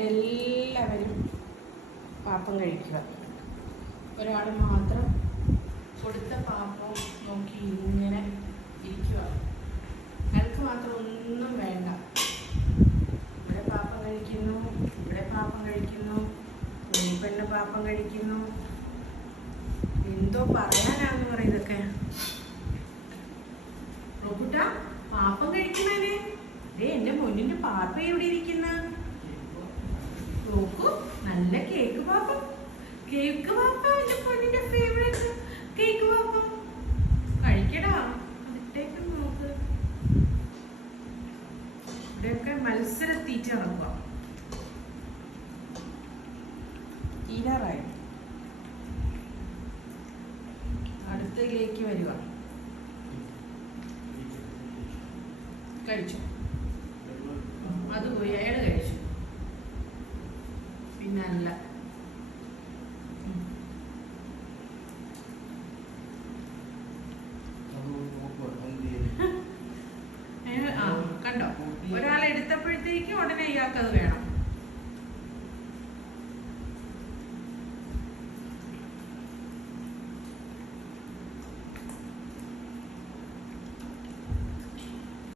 ഇവിടെ എല്ലാവരും പാപ്പം കഴിക്കുക. ഒരാൾ മാത്രം കൊടുത്ത പാപ്പം നോക്കി ഇങ്ങനെ ഇരിക്കുക. അയാൾക്ക് മാത്രം ഒന്നും വേണ്ട. ഇവിടെ പാപ്പം കഴിക്കുന്നു, ഇവിടെ പാപ്പം കഴിക്കുന്നു, പെണ്ണ് പാപ്പം കഴിക്കുന്നു. എന്തോ പറയാനാന്ന് പറയുന്നതൊക്കെ. റോബുട്ട പാപ്പം കഴിക്കണേ. എന്റെ മുന്നിന്റെ പാപ്പ എവിടെ ഇരിക്കുന്ന നോക്കൂ. നല്ല കേക്ക് പാപ്പം. കേക്ക് പാപ്പ എന്റെ പൊന്നിന്റെ ഫേവറേറ്റ് കേക്ക് പാപ്പം. കഴിക്കടാ. അതിട്ടേക്ക് നോക്ക്. ഇവിടെയൊക്കെ മത്സരത്തീറ്റ നടക്കുക. തീരാറായി. അടുത്തതിലേക്ക് വരിക. കഴിച്ചു. അത് പോയി അയാൾ കഴിച്ചു. പിന്നെ അല്ല കണ്ടോ, ഒരാൾ എടുത്തപ്പോഴത്തേക്കും ഉടനെ ഇയാൾക്കത് വേണം.